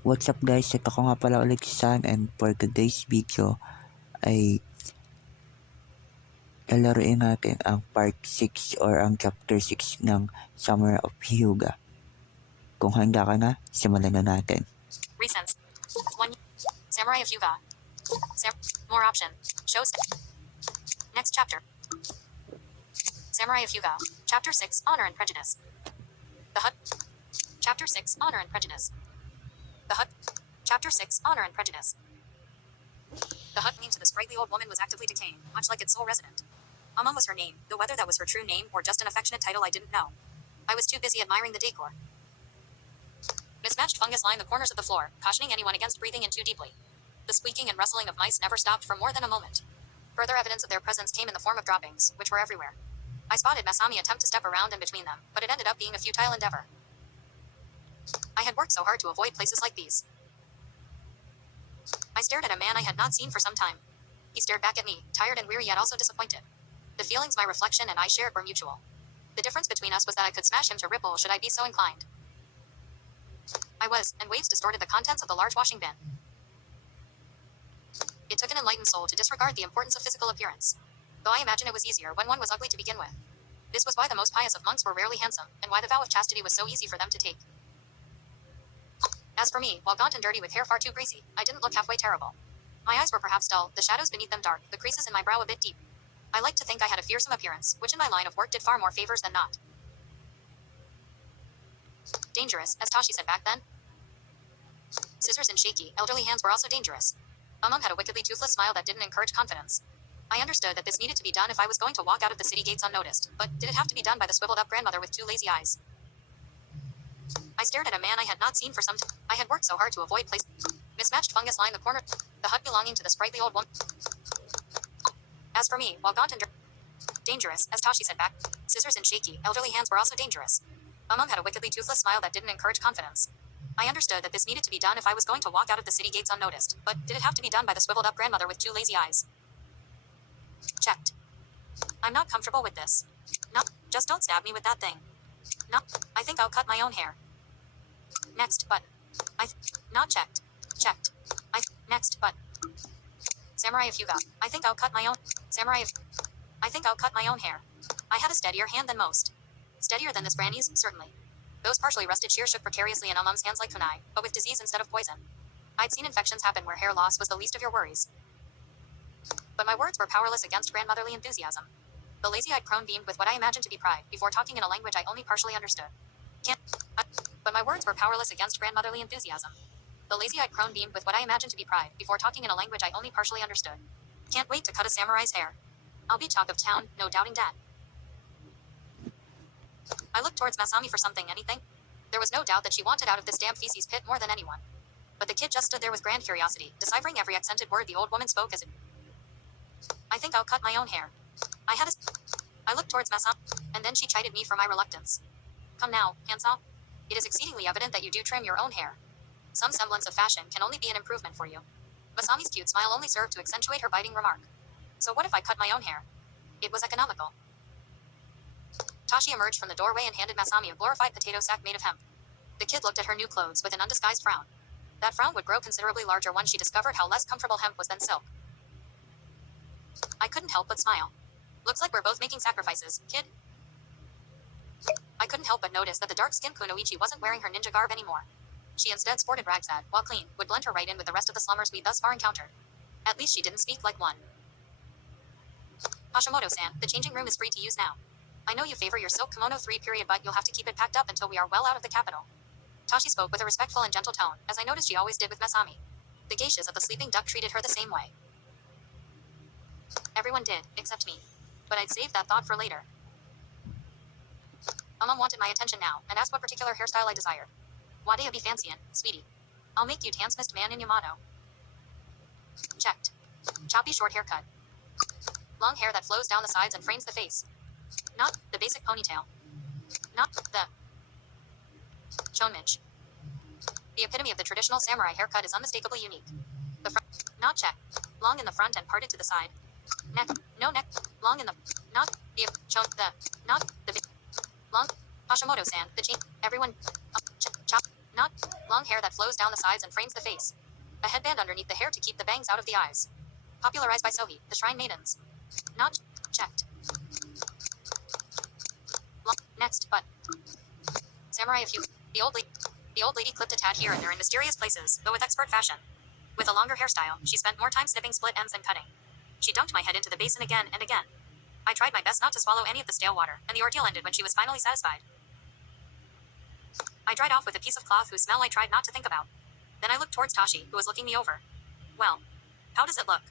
What's up guys, ito ko nga pala ulit si Sam, and for today's video ay lalaroin natin ang part 6 or ang chapter 6 ng Summer of Hyuga. Kung handa ka na, simulan na natin. Resense. 1. Samurai of Hyuga. More option. Shows. Next chapter. Samurai of Hyuga. Chapter 6, Honor and Prejudice. The Hut. Chapter 6, Honor and Prejudice. The Hut. Chapter 6, Honor and Prejudice. The hut named to the sprightly old woman was actively decaying, much like its sole resident. Amon was her name, though whether that was her true name or just an affectionate title I didn't know. I was too busy admiring the decor. Mismatched fungus lined the corners of the floor, cautioning anyone against breathing in too deeply. The squeaking and rustling of mice never stopped for more than a moment. Further evidence of their presence came in the form of droppings, which were everywhere. I spotted Masami attempt to step around and between them, but it ended up being a futile endeavor. I had worked so hard to avoid places like these. I stared at a man I had not seen for some time. He stared back at me, tired and weary yet also disappointed. The feelings my reflection and I shared were mutual. The difference between us was that I could smash him to ripple should I be so inclined. I was, and waves distorted the contents of the large washing bin. It took an enlightened soul to disregard the importance of physical appearance. Though I imagine it was easier when one was ugly to begin with. This was why the most pious of monks were rarely handsome, and why the vow of chastity was so easy for them to take. As for me, while gaunt and dirty with hair far too greasy, I didn't look halfway terrible. My eyes were perhaps dull, the shadows beneath them dark, the creases in my brow a bit deep. I liked to think I had a fearsome appearance, which in my line of work did far more favors than not. Dangerous, as Tashi said back then. Scissors and shaky, elderly hands were also dangerous. Mum had a wickedly toothless smile that didn't encourage confidence. I understood that this needed to be done if I was going to walk out of the city gates unnoticed, but did it have to be done by the swiveled-up grandmother with two lazy eyes? I stared at a man I had not seen for some time. I had worked so hard to avoid places. Mismatched fungus lined the corner. The hut belonging to the sprightly old woman. As for me, while gaunt and dangerous, as Tashi said back. Scissors and shaky, elderly hands were also dangerous. Mum had a wickedly toothless smile that didn't encourage confidence. I understood that this needed to be done if I was going to walk out of the city gates unnoticed, but did it have to be done by the swiveled-up grandmother with two lazy eyes? Checked. I'm not comfortable with this. No, just don't stab me with that thing. No, I think I'll cut my own hair. Next button. Not checked. Checked. Next button. Samurai of Hyuga. I think I'll cut my own. I think I'll cut my own hair. I had a steadier hand than most. Steadier than this granny's, certainly. Those partially rusted shears shook precariously in Mum's hands like kunai, but with disease instead of poison. I'd seen infections happen where hair loss was the least of your worries. But my words were powerless against grandmotherly enthusiasm. The lazy-eyed crone beamed with what I imagined to be pride, before talking in a language I only partially understood. But my words were powerless against grandmotherly enthusiasm. The lazy-eyed crone beamed with what I imagined to be pride, before talking in a language I only partially understood. Can't wait to cut a samurai's hair. I'll be talk of town, no doubting that. I looked towards Masami for something, anything? There was no doubt that she wanted out of this damn feces pit more than anyone. But the kid just stood there with grand curiosity, deciphering every accented word the old woman spoke as it. I think I'll cut my own hair. I looked towards Masami, and then she chided me for my reluctance. Come now, handsome. It is exceedingly evident that you do trim your own hair. Some semblance of fashion can only be an improvement for you. Masami's cute smile only served to accentuate her biting remark. So what if I cut my own hair? It was economical. Tashi emerged from the doorway and handed Masami a glorified potato sack made of hemp. The kid looked at her new clothes with an undisguised frown. That frown would grow considerably larger once she discovered how less comfortable hemp was than silk. I couldn't help but smile. Looks like we're both making sacrifices, kid. I couldn't help but notice that the dark-skinned kunoichi wasn't wearing her ninja garb anymore. She instead sported rags that, while clean, would blend her right in with the rest of the slummers we'd thus far encountered. At least she didn't speak like one. Hashimoto-san, the changing room is free to use now. I know you favor your silk kimono 3 period, but you'll have to keep it packed up until we are well out of the capital. Tashi spoke with a respectful and gentle tone, as I noticed she always did with Masami. The geishas of the sleeping duck treated her the same way. Everyone did, except me. But I'd save that thought for later. Mum wanted my attention now, and asked what particular hairstyle I desired. Wadea be fancyin', sweetie. I'll make you handsomest man in Yamato. Checked. Choppy short haircut. Long hair that flows down the sides and frames the face. Not the basic ponytail. Not the chonmage. The epitome of the traditional samurai haircut is unmistakably unique. The front, not checked. Long in the front and parted to the side. Neck, no neck. Long in the, not the not the long. Hashimoto-san, the chain. Everyone. Chop. Not long hair that flows down the sides and frames the face. A headband underneath the hair to keep the bangs out of the eyes. Popularized by Sohi, the Shrine Maidens. Not checked. Next, but Samurai of Hyuga. The old lady clipped a tad here and there in mysterious places, though with expert fashion. With a longer hairstyle, she spent more time snipping split ends than cutting. She dunked my head into the basin again and again. I tried my best not to swallow any of the stale water, and the ordeal ended when she was finally satisfied. I dried off with a piece of cloth whose smell I tried not to think about. Then I looked towards Tashi, who was looking me over. Well, how does it look?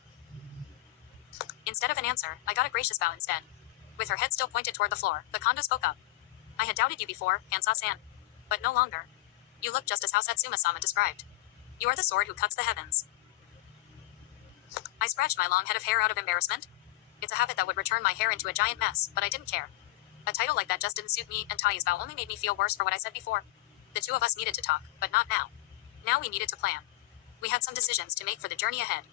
Instead of an answer, I got a gracious bow instead. With her head still pointed toward the floor, the Kondo spoke up. I had doubted you before, Hansa-san. But no longer. You look just as how Satsuma-sama described. You are the sword who cuts the heavens. I scratched my long head of hair out of embarrassment. It's a habit that would return my hair into a giant mess, but I didn't care. A title like that just didn't suit me, and Tai's vow only made me feel worse for what I said before. The two of us needed to talk, but not now. Now we needed to plan. We had some decisions to make for the journey ahead.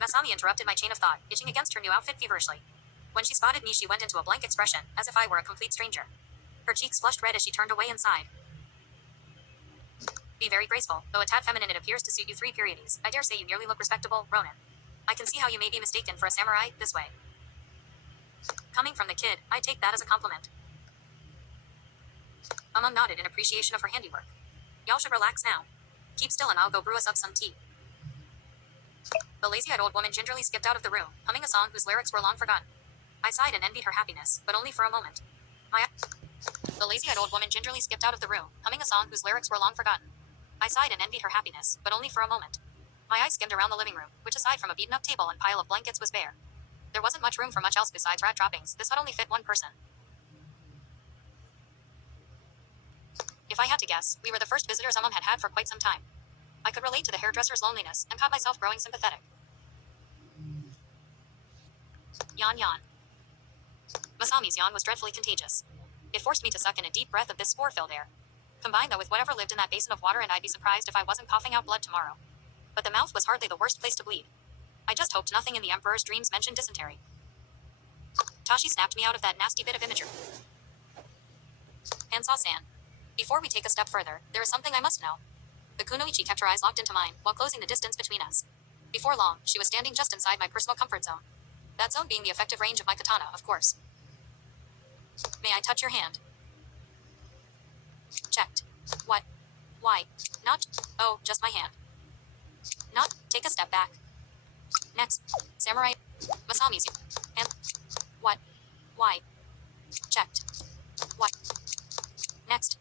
Masami interrupted my chain of thought, itching against her new outfit feverishly. When she spotted me, she went into a blank expression, as if I were a complete stranger. Her cheeks flushed red as she turned away and sighed. Be very graceful, though a tad feminine it appears to suit you 3 periods. I dare say you nearly look respectable, Ronin. I can see how you may be mistaken for a samurai, this way. Coming from the kid, I take that as a compliment. Amon nodded in appreciation of her handiwork. Y'all should relax now. Keep still and I'll go brew us up some tea. The lazy-eyed old woman gingerly skipped out of the room, humming a song whose lyrics were long forgotten. I sighed and envied her happiness, but only for a moment. The lazy-eyed old woman gingerly skipped out of the room, humming a song whose lyrics were long forgotten. I sighed and envied her happiness, but only for a moment. My eyes skimmed around the living room, which aside from a beaten-up table and pile of blankets was bare. There wasn't much room for much else besides rat droppings. This hut only fit one person. If I had to guess, we were the first visitors Amon had had for quite some time. I could relate to the hairdresser's loneliness, and caught myself growing sympathetic. Yawn yawn. Masami's yawn was dreadfully contagious. It forced me to suck in a deep breath of this spore-filled air. Combine that with whatever lived in that basin of water and I'd be surprised if I wasn't coughing out blood tomorrow. But the mouth was hardly the worst place to bleed. I just hoped nothing in the Emperor's dreams mentioned dysentery. Tashi snapped me out of that nasty bit of imagery. Hansa-san. Before we take a step further, there is something I must know. The kunoichi kept her eyes locked into mine, while closing the distance between us. Before long, she was standing just inside my personal comfort zone. That zone being the effective range of my katana, of course. May I touch your hand? Checked. What? Why? Not. Oh, just my hand. Not. Take a step back. Next. Samurai. Masami's. And. What? Why? Checked. What? Next.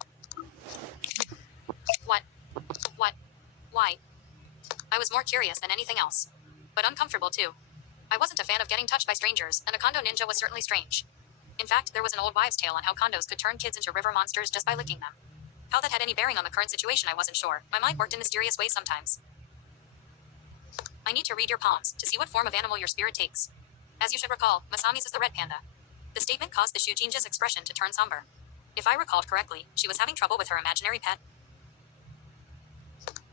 What? What? Why? I was more curious than anything else. But uncomfortable too. I wasn't a fan of getting touched by strangers, and a kondo ninja was certainly strange. In fact, there was an old wives' tale on how kondos could turn kids into river monsters just by licking them. How that had any bearing on the current situation I wasn't sure. My mind worked in mysterious ways sometimes. I need to read your palms, to see what form of animal your spirit takes. As you should recall, Masami's is the red panda. The statement caused the Shujinja's expression to turn somber. If I recalled correctly, she was having trouble with her imaginary pet.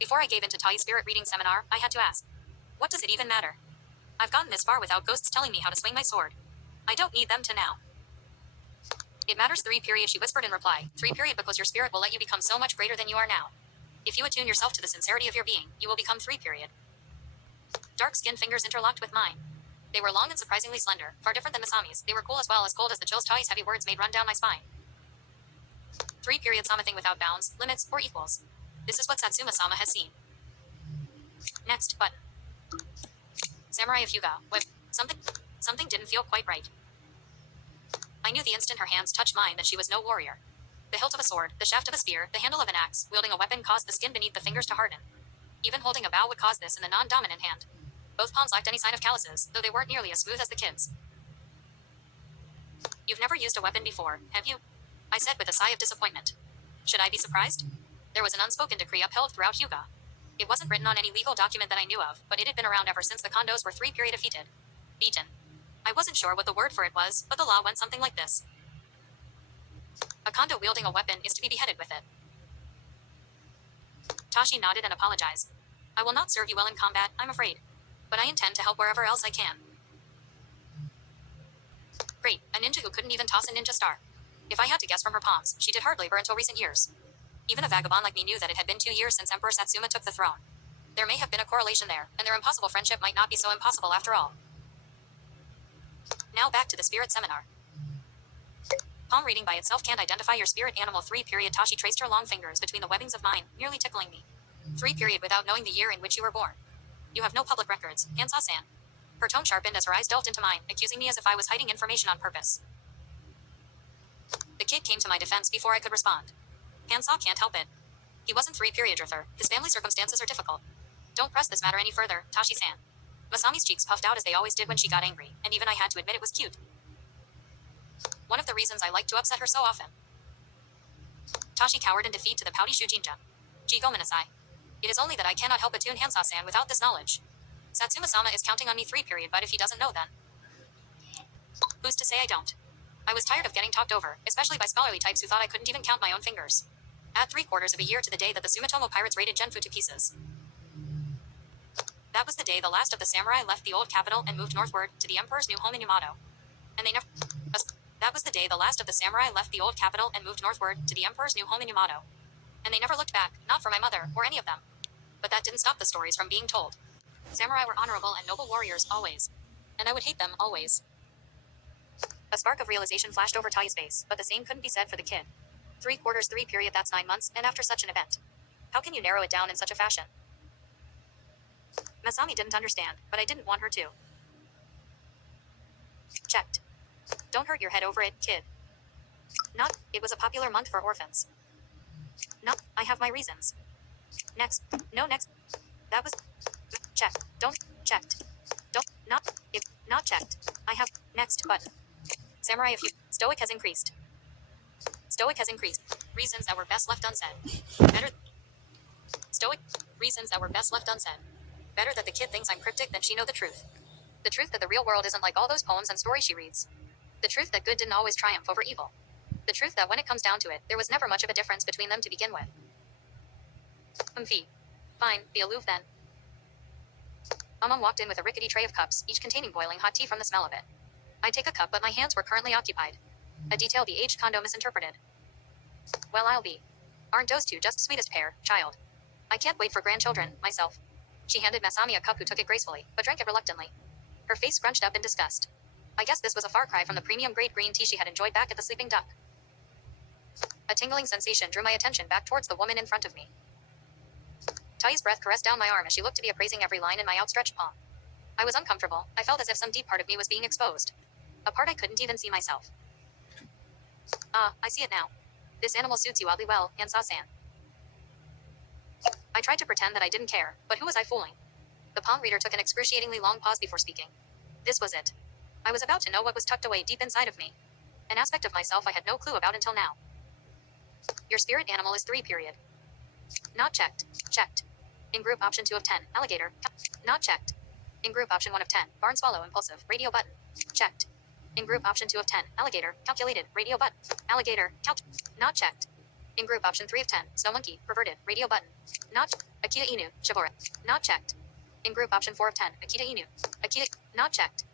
Before I gave in to Tai's spirit reading seminar, I had to ask, what does it even matter? I've gotten this far without ghosts telling me how to swing my sword. I don't need them to now. It matters 3 period, she whispered in reply. 3 period because your spirit will let you become so much greater than you are now. If you attune yourself to the sincerity of your being, you will become 3 period. Dark-skinned fingers interlocked with mine. They were long and surprisingly slender, far different than Masami's. They were cool as well as cold as the chills Tai's heavy words made run down my spine. 3 period Sama thing without bounds, limits, or equals. This is what Satsuma-sama has seen. Next button. Samurai of Hyuga. What? Something didn't feel quite right. I knew the instant her hands touched mine that she was no warrior. The hilt of a sword, the shaft of a spear, the handle of an axe, wielding a weapon caused the skin beneath the fingers to harden. Even holding a bow would cause this in the non-dominant hand. Both palms lacked any sign of calluses, though they weren't nearly as smooth as the kid's. You've never used a weapon before, have you? I said with a sigh of disappointment. Should I be surprised? There was an unspoken decree upheld throughout Hyuga. It wasn't written on any legal document that I knew of, but it had been around ever since the kondos were 3 period defeated. Beaten. I wasn't sure what the word for it was, but the law went something like this. A kondo wielding a weapon is to be beheaded with it. Tashi nodded and apologized. I will not serve you well in combat, I'm afraid. But I intend to help wherever else I can. Great, a ninja who couldn't even toss a ninja star. If I had to guess from her palms, she did hard labor until recent years. Even a vagabond like me knew that it had been 2 years since Emperor Satsuma took the throne. There may have been a correlation there, and their impossible friendship might not be so impossible after all. Now back to the spirit seminar. Palm reading by itself can't identify your spirit animal. 3. Tashi traced her long fingers between the webbings of mine, nearly tickling me. 3. Without knowing the year in which you were born. You have no public records, Hansa-san. Her tone sharpened as her eyes delved into mine, accusing me as if I was hiding information on purpose. The kid came to my defense before I could respond. Hansa can't help it. He wasn't 3. Drither. His family circumstances are difficult. Don't press this matter any further, Tashi-san. Masami's cheeks puffed out as they always did when she got angry, and even I had to admit it was cute. One of the reasons I like to upset her so often. Tashi cowered in defeat to the pouty Shujinja. Gee gomenasai. It is only that I cannot help but tune Hansa-san without this knowledge. Satsuma-sama is counting on me. 3. But if he doesn't know then. Who's to say I don't? I was tired of getting talked over, especially by scholarly types who thought I couldn't even count my own fingers. Add 3/4 of a year to the day that the Sumitomo pirates raided Genfu to pieces. That was the day the last of the samurai left the old capital and moved northward to the emperor's new home in Yamato. And they never. That was the day the last of the samurai left the old capital and moved northward to the emperor's new home in Yamato. And they never looked back, not for my mother, or any of them. But that didn't stop the stories from being told. Samurai were honorable and noble warriors, always. And I would hate them, always. A spark of realization flashed over Tai's face, but the same couldn't be said for the kid. 3/4 3. That's 9 months, and after such an event. How can you narrow it down in such a fashion? Masami didn't understand, but I didn't want her to. Checked. Don't hurt your head over it, kid. Not, it was a popular month for orphans. Not, I have my reasons. Next. No, next. That was. Checked. Don't. Checked. Don't. Not. If. Not checked. I have. Next button. Samurai, if you. Stoic has increased. Stoic has increased. Reasons that were best left unsaid. Better. Stoic. Reasons that were best left unsaid. Better that the kid thinks I'm cryptic than she know the truth. The truth that the real world isn't like all those poems and stories she reads. The truth that good didn't always triumph over evil. The truth that when it comes down to it, there was never much of a difference between them to begin with. Fine, be aloof then. Walked in with a rickety tray of cups, each containing boiling hot tea from the smell of it. I take a cup, but my hands were currently occupied. A detail the aged Kondo misinterpreted. Well, I'll be. Aren't those two just the sweetest pair, child? I can't wait for grandchildren, myself. She handed Masami a cup, who took it gracefully, but drank it reluctantly. Her face scrunched up in disgust. I guess this was a far cry from the premium grade green tea she had enjoyed back at the Sleeping Duck. A tingling sensation drew my attention back towards the woman in front of me. Tai's breath caressed down my arm as she looked to be appraising every line in my outstretched palm. I was uncomfortable. I felt as if some deep part of me was being exposed. A part I couldn't even see myself. I see it now. This animal suits you oddly well, Hansa-san. I tried to pretend that I didn't care, but who was I fooling? The palm reader took an excruciatingly long pause before speaking. This was it. I was about to know what was tucked away deep inside of me. An aspect of myself I had no clue about until now. Your spirit animal is 3. Not checked. Checked. In group option 2 of 10, alligator. Not checked. In group option 1 of 10, barn swallow impulsive, radio button. Checked. In group option 2 of 10, alligator, calculated, radio button. Alligator, not checked. In group option 3 of 10, snow monkey, perverted, radio button. Not Akita Inu, Shibora. Not checked. In group option 4 of 10, Akita Inu. Akita, not checked.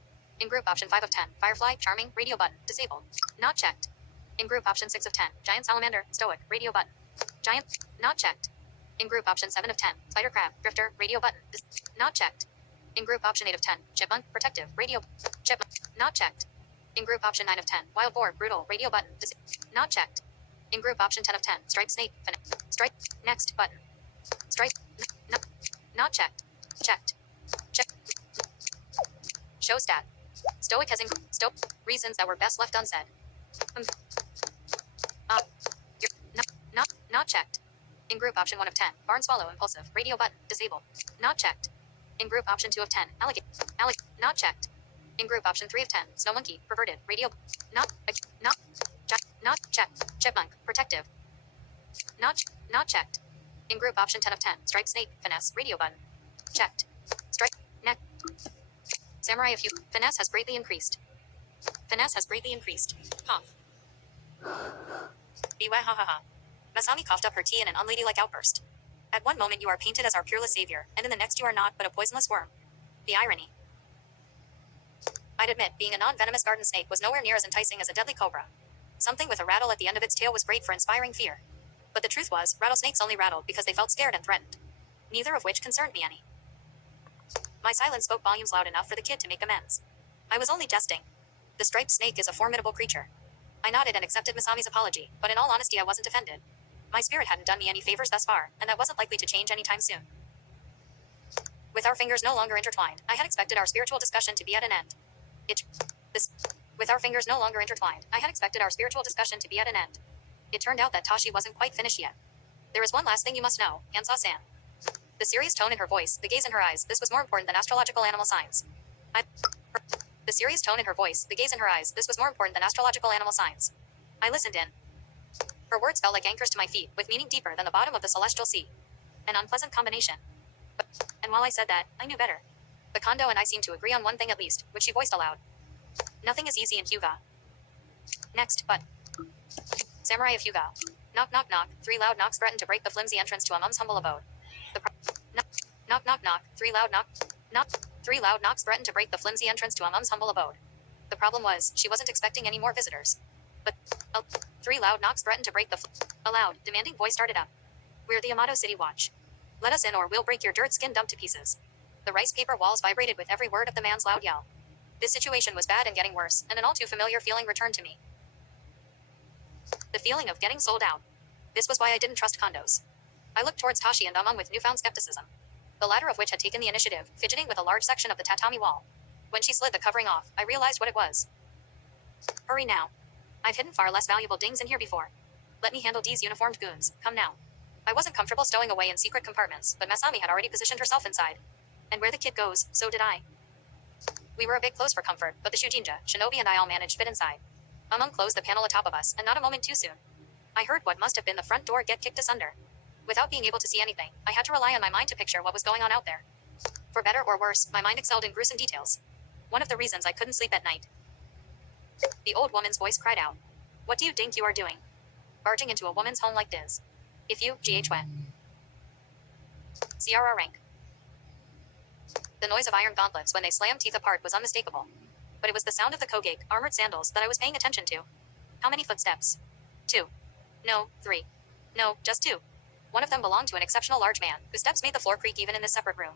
In group option 5 of 10, firefly, charming, radio button, disabled. Not checked. In group option 6 of 10, giant salamander, stoic, radio button. Giant, not checked. In group option 7 of 10, spider crab, drifter, radio button, not checked. In group option 8 of 10, chipmunk, protective, radio, chipmunk, not checked. In group option 9 of 10, wild boar, brutal, radio button, not checked. In group option 10 of 10, striped snake, strike, next button. Strike, not checked. Checked. Check. Show stat. Stoic has reasons that were best left unsaid. Not checked. In group option 1 of 10, barn swallow impulsive, radio button, disabled. Not checked. In group option 2 of 10, alligator, not checked. In group option 3 of 10, snow monkey, perverted, radio, not checked. Chipmunk, protective. Not checked. In group option 10 of 10, striped snake, finesse, radio button. Checked. Strike, neck. Samurai, if you, finesse has greatly increased. Finesse has greatly increased. Cough. Beware, ha ha ha. Masami coughed up her tea in an unladylike outburst. At one moment you are painted as our peerless savior, and in the next you are not, but a poisonless worm. The irony. I'd admit, being a non-venomous garden snake was nowhere near as enticing as a deadly cobra. Something with a rattle at the end of its tail was great for inspiring fear. But the truth was, rattlesnakes only rattled because they felt scared and threatened. Neither of which concerned me any. My silence spoke volumes loud enough for the kid to make amends. I was only jesting. The striped snake is a formidable creature. I nodded and accepted Masami's apology, but in all honesty I wasn't offended. My spirit hadn't done me any favors thus far, and that wasn't likely to change anytime soon. With our fingers no longer intertwined, I had expected our spiritual discussion to be at an end. With our fingers no longer intertwined, I had expected our spiritual discussion to be at an end. It turned out that Tashi wasn't quite finished yet. There is one last thing you must know, Hansa-san. The serious tone in her voice, the gaze in her eyes, this was more important than astrological animal signs. The serious tone in her voice, the gaze in her eyes, this was more important than astrological animal signs. I listened in. Her words felt like anchors to my feet, with meaning deeper than the bottom of the celestial sea. An unpleasant combination. And while I said that, I knew better. The Kondo and I seemed to agree on one thing at least, which she voiced aloud. Nothing is easy in Hyuga. Next, but... Samurai of Hyuga. Knock knock knock, 3 loud knocks threatened to break the flimsy entrance to Amum's humble abode. Knock knock knock, 3 loud knock... 3 loud knocks threatened to break the flimsy entrance to Amum's humble abode. The problem was, she wasn't expecting any more visitors. But... 3 loud knocks threatened to break the... A loud, demanding voice started up. We're the Yamato City Watch. Let us in or we'll break your dirt skin dump to pieces. The rice paper walls vibrated with every word of the man's loud yell. This situation was bad and getting worse, and an all too familiar feeling returned to me. The feeling of getting sold out. This was why I didn't trust condos. I looked towards Tashi and Amon with newfound skepticism. The latter of which had taken the initiative, fidgeting with a large section of the tatami wall. When she slid the covering off, I realized what it was. Hurry now. I've hidden far less valuable dings in here before. Let me handle these uniformed goons. Come now. I wasn't comfortable stowing away in secret compartments, but Masami had already positioned herself inside. And where the kid goes, so did I. We were a bit close for comfort, but the Shujinja, Shinobi and I all managed fit inside. Amon closed the panel atop of us, and not a moment too soon. I heard what must have been the front door get kicked asunder. Without being able to see anything, I had to rely on my mind to picture what was going on out there. For better or worse, my mind excelled in gruesome details. One of the reasons I couldn't sleep at night. The old woman's voice cried out. What do you think you are doing? Barging into a woman's home like this. If you, GH went. CRR rank. The noise of iron gauntlets when they slammed teeth apart was unmistakable. But it was the sound of the Kogake, armored sandals, that I was paying attention to. How many footsteps? 2. No, 3. No, just 2. One of them belonged to an exceptional large man, whose steps made the floor creak even in this separate room.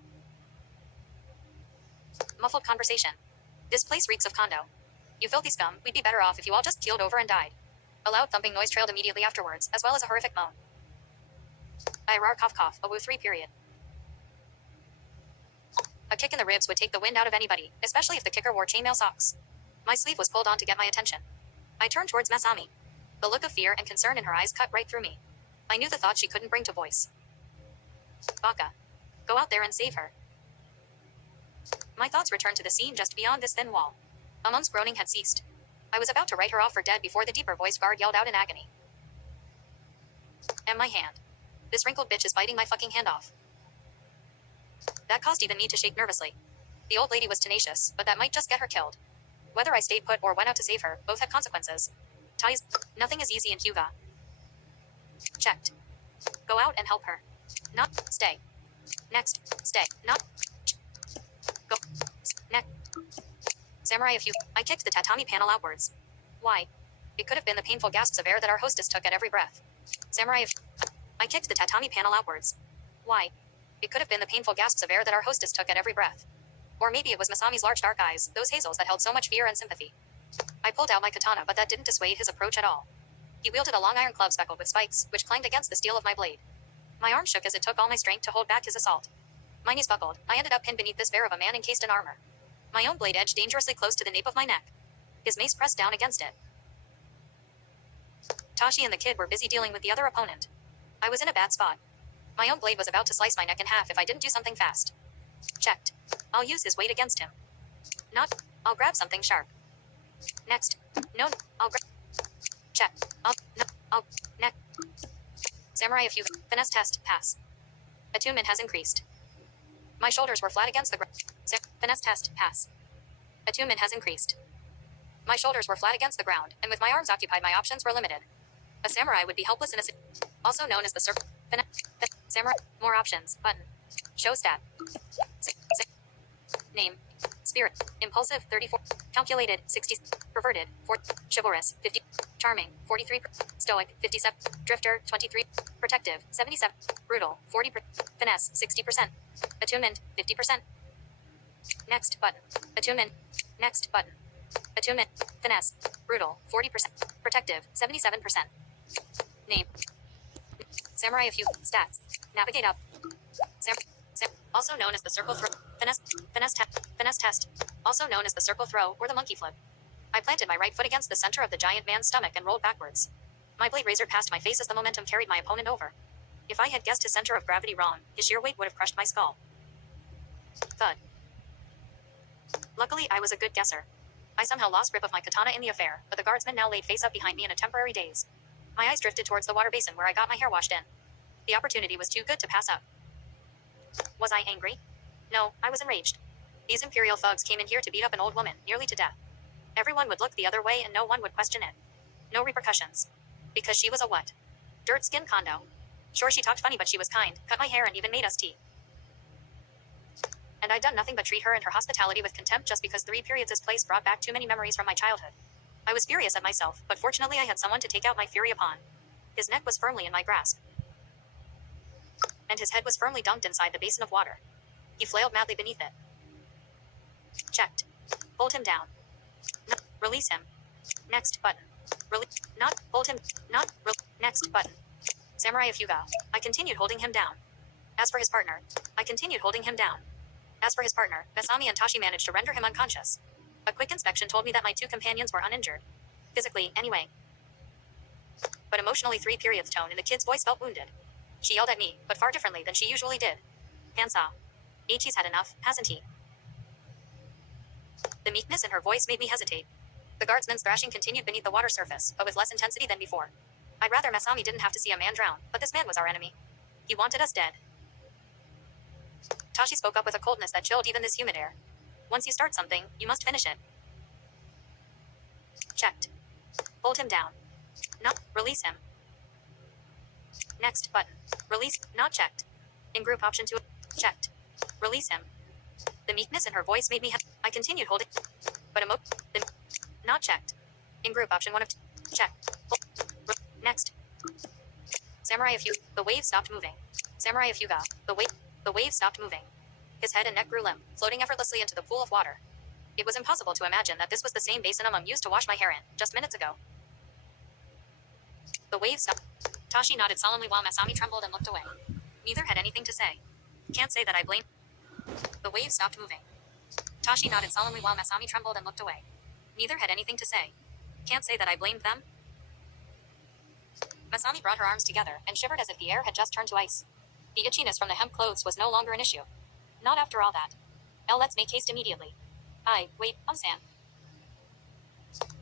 Muffled conversation. This place reeks of condo. You filthy scum, we'd be better off if you all just keeled over and died. A loud thumping noise trailed immediately afterwards, as well as a horrific moan. IRR cough cough, a woo 3 period. A kick in the ribs would take the wind out of anybody, especially if the kicker wore chainmail socks. My sleeve was pulled on to get my attention. I turned towards Masami. The look of fear and concern in her eyes cut right through me. I knew the thought she couldn't bring to voice. Baka. Go out there and save her. My thoughts returned to the scene just beyond this thin wall. Amon's groaning had ceased. I was about to write her off for dead before the deeper-voiced guard yelled out in agony. And my hand. This wrinkled bitch is biting my fucking hand off. That caused even me to shake nervously. The old lady was tenacious, but that might just get her killed. Whether I stayed put or went out to save her, both had consequences. Ties. Nothing is easy in Hyuga. Checked. Go out and help her. Not. Stay. Next. Stay. Not. Go. Next. Samurai of Hyuga. I kicked the tatami panel outwards. Why? It could have been the painful gasps of air that our hostess took at every breath. Samurai of... I kicked the tatami panel outwards. Why? It could have been the painful gasps of air that our hostess took at every breath. Or maybe it was Masami's large dark eyes, those hazels that held so much fear and sympathy. I pulled out my katana, but that didn't dissuade his approach at all. He wielded a long iron club speckled with spikes, which clanged against the steel of my blade. My arm shook as it took all my strength to hold back his assault. My knees buckled. I ended up pinned beneath this bear of a man encased in armor. My own blade edged dangerously close to the nape of my neck. His mace pressed down against it. Tashi and the kid were busy dealing with the other opponent. I was in a bad spot. My own blade was about to slice my neck in half if I didn't do something fast. Checked. I'll use his weight against him. Not. I'll grab something sharp. Next. No. I'll grab. Check. I'll. Neck. Samurai of Hyuga. Finesse test. Pass. Attunement has increased. My shoulders were flat against the ground. Finesse test. Pass. Attunement has increased. My shoulders were flat against the ground, and with my arms occupied, my options were limited. A samurai would be helpless in a also known as the circle. Samurai. More options. Button. Show stat. Name. Spirit. Impulsive 34. Calculated 60. Perverted 4. Chivalrous 50. Charming 43. Stoic 57. Drifter 23. Protective 77. Brutal 40. Finesse 60%. Attunement 50%. Next button. Attunement. Next button. Attunement. Finesse. Brutal 40%. Protective 77%. Name. Samurai of Hyuga. Stats. Navigate up. Also known as the circle throw. Finesse test. Also known as the circle throw or the monkey flip. I planted my right foot against the center of the giant man's stomach and rolled backwards. My blade razored past my face as the momentum carried my opponent over. If I had guessed his center of gravity wrong, his sheer weight would have crushed my skull. Thud. Luckily, I was a good guesser. I somehow lost grip of my katana in the affair, but the guardsman now laid face up behind me in a temporary daze. My eyes drifted towards the water basin where I got my hair washed in. The opportunity was too good to pass up. Was I angry? No, I was enraged. These imperial thugs came in here to beat up an old woman, nearly to death. Everyone would look the other way and no one would question it. No repercussions. Because she was a what? Dirt-skinned condo. Sure, she talked funny, but she was kind, cut my hair and even made us tea. And I'd done nothing but treat her and her hospitality with contempt just because 3 periods this place brought back too many memories from my childhood. I was furious at myself, but fortunately I had someone to take out my fury upon. His neck was firmly in my grasp. And his head was firmly dunked inside the basin of water. He flailed madly beneath it. Checked. Hold him down. No, release him. Next button. Not, hold him, not, next button. Samurai of Hyuga. I continued holding him down. As for his partner, I continued holding him down. As for his partner, Masami and Tashi managed to render him unconscious. A quick inspection told me that my 2 companions were uninjured. Physically, anyway. But emotionally 3 periods tone in the kid's voice felt wounded. She yelled at me, but far differently than she usually did. Hansa. Ichi's had enough, hasn't he? The meekness in her voice made me hesitate. The guardsman's thrashing continued beneath the water surface, but with less intensity than before. I'd rather Masami didn't have to see a man drown, but this man was our enemy. He wanted us dead. Tashi spoke up with a coldness that chilled even this humid air. Once you start something, you must finish it. Checked. Hold him down. Not, release him. Next button. Release, not checked. In group option 2, checked. Release him. The meekness in her voice made me I continued holding, but not checked. In group option 1 of 2, checked. Next. Samurai of Hyuga. The wave stopped moving. Samurai of Hyuga. The wave stopped moving. His head and neck grew limp, floating effortlessly into the pool of water. It was impossible to imagine that this was the same basin Mum used to wash my hair in, just minutes ago. The wave stopped. Tashi nodded solemnly while Masami trembled and looked away. Neither had anything to say. Can't say that I blame. The wave stopped moving. Tashi nodded solemnly while Masami trembled and looked away. Neither had anything to say. Can't say that I blamed them. Masami brought her arms together and shivered as if the air had just turned to ice. The itchiness from the hemp clothes was no longer an issue. Not after all that. Let's make haste immediately. Wait, San.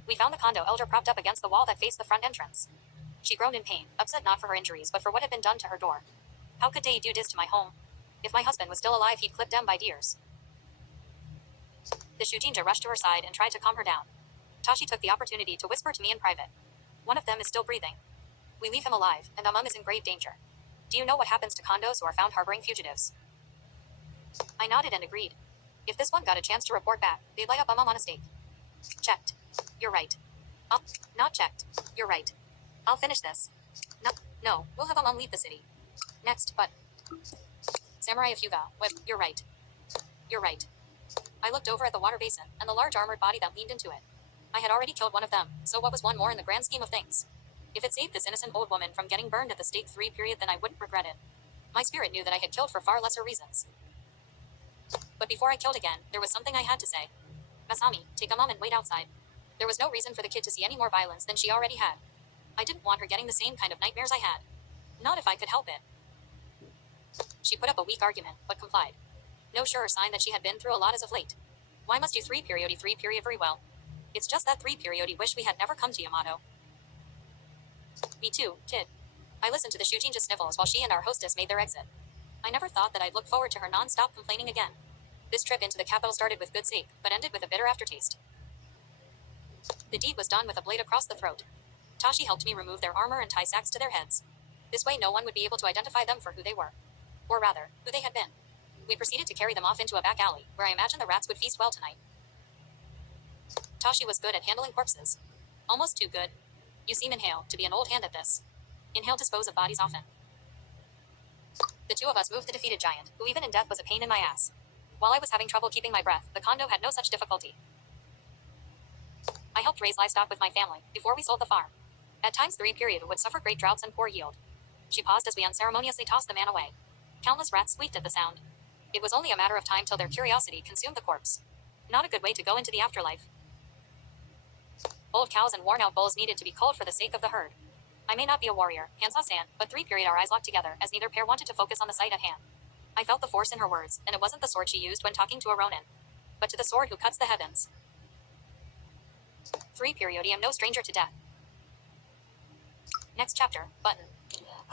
We found the condo elder propped up against the wall that faced the front entrance. She groaned in pain, upset not for her injuries but for what had been done to her door. How could they do this to my home? If my husband was still alive, he'd clip them by deers. The Shujinja rushed to her side and tried to calm her down. Tashi took the opportunity to whisper to me in private. One of them is still breathing. We leave him alive, and Mum is in grave danger. Do you know what happens to condos who are found harboring fugitives? I nodded and agreed. If this one got a chance to report back, they'd light up Mum on a stake. Checked. You're right. Not checked. You're right. I'll finish this. No, we'll have Mum leave the city. Next, but... Samurai of Hyuga, you're right. You're right. I looked over at the water basin, and the large armored body that leaned into it. I had already killed one of them, so what was one more in the grand scheme of things? If it saved this innocent old woman from getting burned at the stake 3 period, then I wouldn't regret it. My spirit knew that I had killed for far lesser reasons. But before I killed again, there was something I had to say. Masami, take Mum and wait outside. There was no reason for the kid to see any more violence than she already had. I didn't want her getting the same kind of nightmares I had. Not if I could help it. She put up a weak argument, but complied. No surer sign that she had been through a lot as of late. Why must you 3 period very well? It's just that 3 period wish we had never come to Yamato. Me too, kid. I listened to the Shujinja sniffles while she and our hostess made their exit. I never thought that I'd look forward to her non-stop complaining again. This trip into the capital started with good sake, but ended with a bitter aftertaste. The deed was done with a blade across the throat. Tashi helped me remove their armor and tie sacks to their heads. This way no one would be able to identify them for who they were. Or rather, who they had been. We proceeded to carry them off into a back alley, where I imagined the rats would feast well tonight. Tashi was good at handling corpses. Almost too good. You seem Inhale to be an old hand at this. Inhale dispose of bodies often. The two of us moved the defeated giant, who even in death was a pain in my ass. While I was having trouble keeping my breath, the condo had no such difficulty. I helped raise livestock with my family, before we sold the farm. At times 3 period would suffer great droughts and poor yield. She paused as we unceremoniously tossed the man away. Countless rats squeaked at the sound. It was only a matter of time till their curiosity consumed the corpse. Not a good way to go into the afterlife. Old cows and worn-out bulls needed to be culled for the sake of the herd. I may not be a warrior, Hansa-san, but 3 period our eyes locked together as neither pair wanted to focus on the sight at hand. I felt the force in her words, and it wasn't the sword she used when talking to a ronin, but to the sword who cuts the heavens. 3 period, I am no stranger to death. Next chapter, button.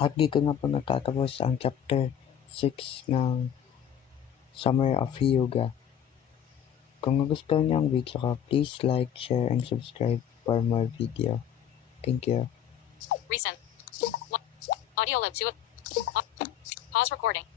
At dito na po nagtatapos ang chapter 6 ng Summer of Hyuga. Kung nagustuhan niyo ang video ko, please like, share, and subscribe for more video. Thank you. Recent. Audio lib 2. Pause recording.